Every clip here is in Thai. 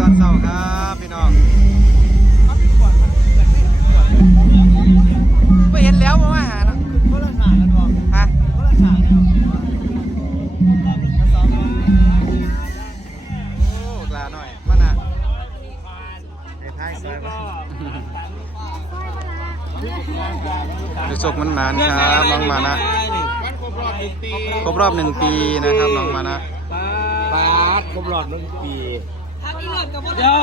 ตอนเช้าครับพี่น้องไม่เห็นแล้วมาหาเนาะคนละฉากกันบอกฮะคนละฉากแล้วซ้อมแล้วโอ้ลาหน่อยมาน่ะไอ้ท้ายซอยมาดูศกมันหมานครับน้องมานะครบรอบหนึ่งปีนะครับน้องมานะ ปาดครบรอบหนึ่งปี เดี๋ยว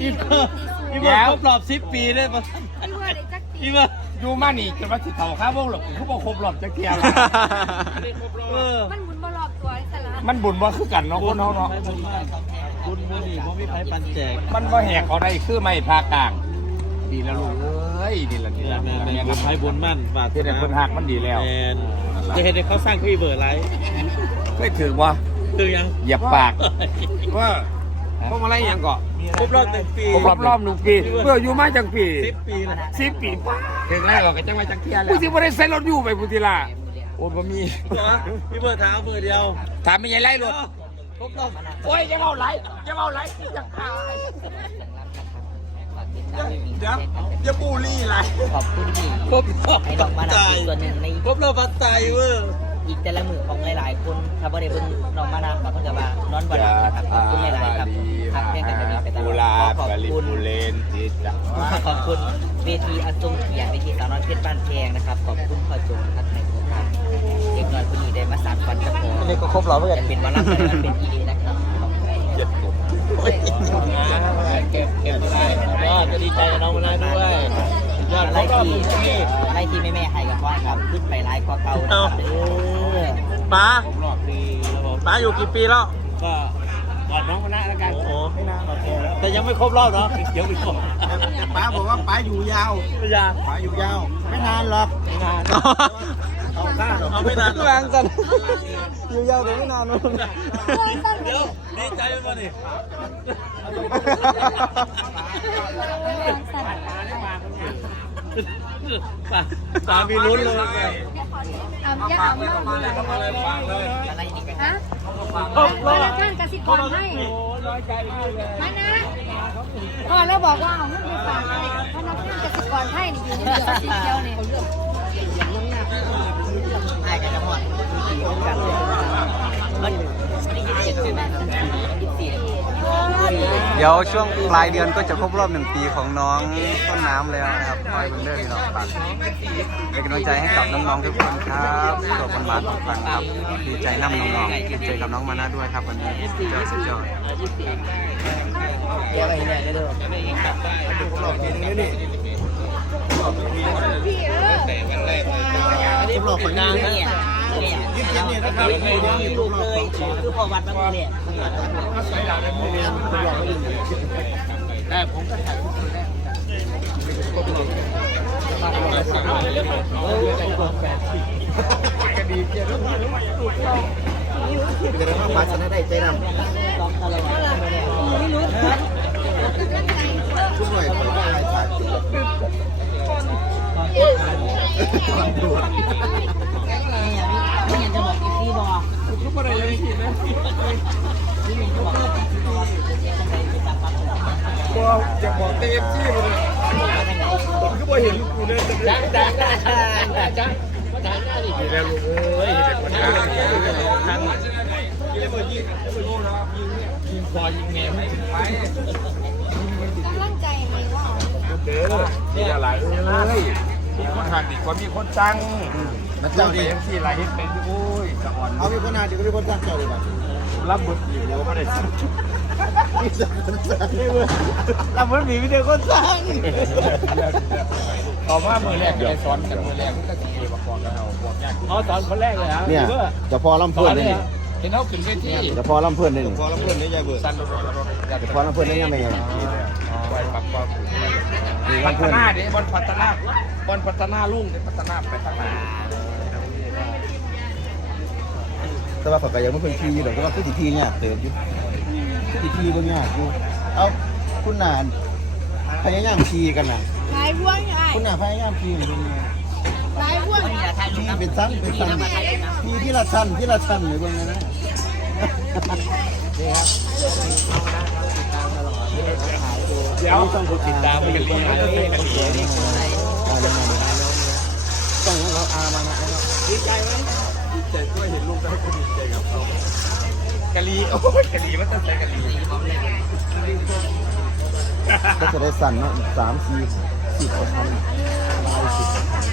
อีเบอร์อีเบอร์ครบรอบสิบปีได้ปะอีเบอร์อยู่มานี่จนว่าสิเขาข้าววงหรอกเขาบอกครบรอบจักเทียมเออมันหมุนบอลรอบตัวไอ้สาระมันบุญว่าคือกันเนาะคนเฮาเนาะบุญบุญนี่ผมมีไผปันแจกมันว่าแหกเขาได้คือไม่พากลางดีแล้วลูกเอ้ยดีแล้วดีแม่แล้วแม่แม่บุญไผบุญมั่นบาทที่ได้เพิ่นหักมันดีแล้วแมนจะเห็นเขาสร้างคืออีเบอร์ไรเคยถือว่าคือยังเหยียบปากว่า พวกอะไรยังเกาะครบรอบหนึ่งปีครบรอบหนึ่งปีเพื่ออยู่มาจังปีสิบปีนะสิบปีป้าถึงแล้วก็จังว่าจังเทียแล้วผู้ที่บ่ได้ใส่รถอยู่ไปพุทธิล่ะโอ้บ่มีอีเบอร์ถามเบอร์เดียวถามไม่ใช่ไรรถครบรอบโอ้ยยังเอาไรยังเอาไรยังเอาเดี๋ยวจะบูลลี่ไรขอบคุณที่ครบรอบให้ดอกมาใจนาเป็นส่วนหนึ่งในครบรอบปัจจัยเว้ย อีกแต่ละมือของหลายๆคนถ้าบ่ได้เบิ่งดอกมานาบางคนก็ว่านอนบ่หลับนะครับขอบคุณหลายๆครับทักแม่กันแบบนี้ไปตลอดขอขอบคุณจิตจังขอบคุณเวทีอันทรงเกียรติเวทีสาวน้อยเพชรบ้านแพงนะครับขอบคุณพ่อโจนะครับในโครงการเด็กน้อยคนนี้ได้มาสานฝันกับผมนี่ก็ครบแล้วเพื่อนจะเป็นวันรับได้มันเป็นอีเดนะครับเก็บเก็บได้ยอดจะดีใจกับน้องมานาด้วยยอดอะ ไรครบรอบหที่นึ่งปีอะไรที่แม่ๆให้กับพ่อครับขึ้นไปหลายกว่าเก่านะครับเด้อป้าครบรอบปีครับผมป้าอยู่กี่ปีแล้ว ก็ก่อนน้องมานะแล้วกันโอ้โห ไม่นานแต่ยังไม่ครบรอบเนาะเดี๋ยวไปก่อนป้าบอกว่าป้าอยู่ยาวไม่ยาป้าอยู่ยาว ไม่นานหรอกไม่นานเอาข้าหรอกเอาไม่นานวางกันอยู่ยาวแต่ไม่นานนู่นเดี๋ยวดีใจไปหมดดิปา ปามีลุ้นเลยอ่ำยาอ่ำเล่าดูหน่อยอะไรอีกไหมฮะครบรธอบนาคารกสิกรให้มานะพอเราบอกว่าเอาเงินไปฝากให้ธนาคารกสิกรให้นี่อยู่ในเดือนสีเขียวเนี่ย เดี๋ยวช่วงปลายเดือนก็จะครบรอบหนึ่งปีของน้องต้นน้ำแล้วนะครับคอยเบิ่งเด้อพี่น้องฝากเป็นกำลังใจให้กับน้องๆทุกคนครับตัวคนบาททุกคนครับดีใจน้ำน้องๆดีใจกับน้องมานะด้วยครับวันนี้สุดยอดสุดยอดเดี๋ยวไปเนี่ยก็ดูพี่เอออันนี้บอกคนนานนะเนี่ย เนี่ยยี่สิบเนี่ยนะครับลูกเลยคือพอวัดบางมือเนี่ยแต่ผมก็ถ่ายคุณแรกจะได้มาป้าชนะได้ใจนำช่วยคนได้หลายฉากไม่อย บอกอยากบอกเต็มที่เลยผมก็บ่เห็นกูเลยจ้าจ้าจ้าจ้าจ้ามาถ่ายหน้าดิดีแล้วลูกเอ้ยเห็นคนงานทั้งยิงพอยิงแม่ไม่กำลังใจไหมว่าเด้อนี่อะไรเอ้ยมีคนหักดีกว่ามีคนจัง นะเจ้าดียังที่ไรเห็นเป็นโอ้ยสะอ่อนเอามีคนอ่านดีก็มีคนจ้างเจ้าดีกว่ารับบทอยู่แล้วไม่ได้สั่งเราเหมือนมีวิดีโอคนสร้างต่อมามือแรกไปสอนกันมือแรกก็จะเกี่ยวกับบอกกันเอาบอกยากอ๋อตอนคนแรกเลยฮะเนี่ยจะพอลำตเพื่ออนนได้นี้นี่เห็นเขาขึ้นเวทีจะพอลำเพื่อนได้นี่พอแล้วเพื่อนนี่ยายเบิร์สั้นรถรถรถจะพอลำเพื่อนได้ยังไงไว้ปักปักนี่พัลำฒเพื่อนนาดิบอลพัฒนาบอลพัฒนาลุ่งพัฒนาไปพัฒนา แต่ว่าเขาก็ยังไม่เพิ่นทีอยู่ดอกแต่ว่าคือสิทีเนี่ยเติมอยู่คือสิทีบ่ยากอยู่เอาคุณนานพยายามทีกันน่ะหลายพวงไงคุณน่ะพยายามทีมันเป็นไงหลายพวงมันอย่าทายลูทีกนะเป็นสั้นเป็นสั้นทีที่ละสั้นที่ละสั้นเลยเบิ่งนะนี่ครับดี๋ยวติดตามกันลีกันลีกันลีนี่ต้องเราอามานะดีใจไหมดี ใจด้วยเห็นลูกแล้วก็ดีใจกับเขากะลีโอ้ยกะลีมันต้องใช้กะลีก็จะได้สั่นเนาะอีกสามสี่สิบกว่าพันได้สิบกว่าพัน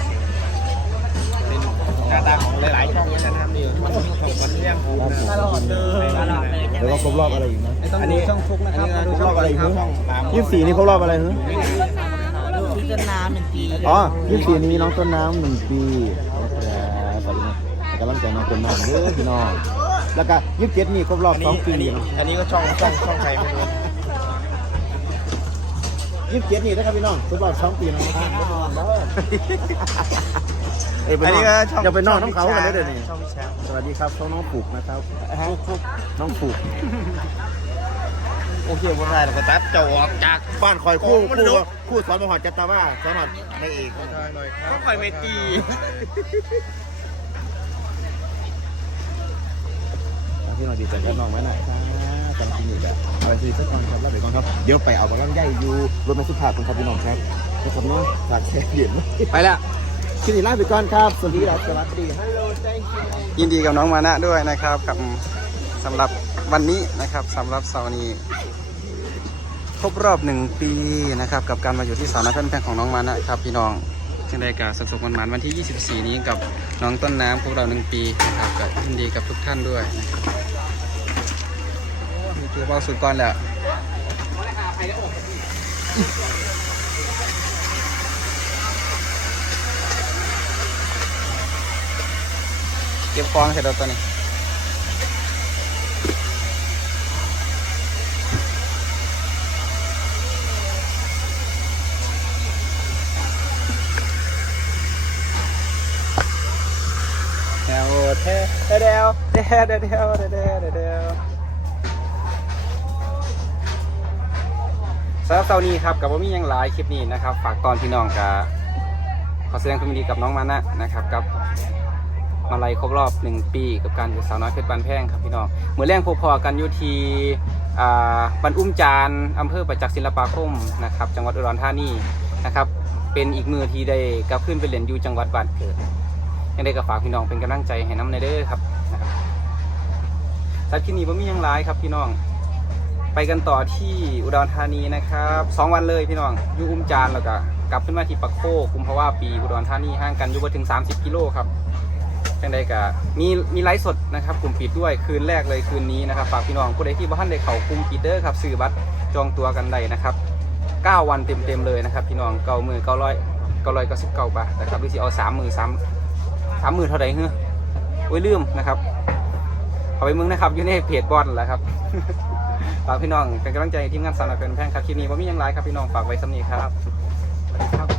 หน้าตาของหลายๆช่องมันจะทำนี่มันมีของมันเรื่องของตลอดเลยแล้วก็ครบรอบอะไรอีกนะอันนี้ช่องฟุกนะครับครบรอบอะไรอีกนะยี่สิบสี่นี่ครบรอบอะไรฮะพี่ต้นน้ำหนึ่งปีอ๋อยี่สิบสี่นี้น้องต้นน้ำหนึ่งปี กำลังใจน้องต้นน้ำเด้อพี่น้อง แล้วก็ยี่สิบเจ็ดนี่ครบรอบสองปีเนาะอันนี้ก็ช่องช่องช่องใครไม่รู้ยี่สิบเจ็ดนี่นะครับพี่น้องครบรอบสองปีเนาะเอ้ยไปอันนนี้อก็นช่องจะไปนอนน้ำเขากันได้เดี๋ยวนี้ช่องแชร์สวัสดีครับช่องน้องปลูกนะครับน้องปลูกโอเควันไรเราก็ตัดเจ้าออกจากบ้านคอยคู่คู่คู่สอนมหอดจัตตาว่าสอนมหอดในเอกก็คอยเมตี พี่น้องดีใจกับน้องไว้หน่อยครับจำที่นี่แบบอะไรสิสักคนครับแล้วเดี๋ยวก่อนครับเดี๋ยวไปเอากำลังใหญ่อยู่รถมาสุภาพกันครับพี่น้องครับนะครับเนาะฝากแชร์เหรียญไปแล้วคลิปนี้ลาไปก่อนครับสวัสดีครับสวัสดียินดีกับน้องมานะด้วยนะครับกับสำหรับวันนี้นะครับสำหรับเสาร์นี้ครบรอบหนึ่งปีนะครับกับการมาอยู่ที่สาวน้อยเพื่อนแพงของน้องมานะครับพี่น้อง จึงได้การสุขๆมันๆวันที่ 24 นี้กับน้องต้นน้ำพวกเราหนึ่งปีนะครับก็ยินดีกับทุกท่านด้วยนะครับโอ้มีจูเบาสุดก่อนแหละเก็บฟองเสร็จแล้วตอนนี้ถว เทเดวเดวเดวเดวเดวเดวเดวสำหรับเตานี้ครับกับว่ามีหยังหลายคลิปนี้นะครับ ฝากตอนพี่น้องกับขอแสดงความยินดีกับน้องมานะนะครับกับมาลัยครบรอบหนึ่งปีกับการอยู่สาวน้อยเพชรบานแพงครับพี่น้องเมื่อแรงพบพอกันอยู่ที่บันอุ้มจานอำเภอประจักษ์ศิลปาคมนะครับจังหวัดอุดรธานีนะครับเป็นอีกมือที่ได้กลับขึ้นไปเรียนอยู่จังหวัดบ้านเกิด ยังได้ก็ฝากพี่น้องเป็นกำลังใจให้น้ำในเด้อครับนะครับสัตว์คลิปนี้ผมมียังหลายครับพี่น้อง ไปกันต่อที่อุดรธานีนะครับสองวันเลยพี่น้องอยู่อุ้มจานแล้วก็กลับขึ้นมาที่ปักโคกุมภาวะปีอุดรธานีห่างกันอยู่บ่ถึง 30 กิโลครับจังใดก็มีมีไลฟ์สดนะครับกลุ่มปิดด้วยคืนแรกเลยคืนนี้นะครับฝากพี่น้องผู้ใดที่บ้านได้เขากลุ่มปิดเด้อครับซื้อบัตรจองตัวกันได้นะครับ 9 วันเต็มๆเลยนะครับ พี่น้องเก้ามือเก้าร้อยเก้าร้อยเก้าสิบเก้าบาทนะครับหรือสิเอาสามมือสาม สามหมื่นเท่าไหร่เฮ้อโอ้ยลืมนะครับขอไปมึงนะครับอยู่ในเพจบอลแหละครับฝากพี่น้องเป็นกำลังใจทีมงานสาวน้อยเป็นแพงครับคลิปนี้ว่ามีอยังไรครับพี่น้องฝากไว้สำนีครับสวัสดีครับ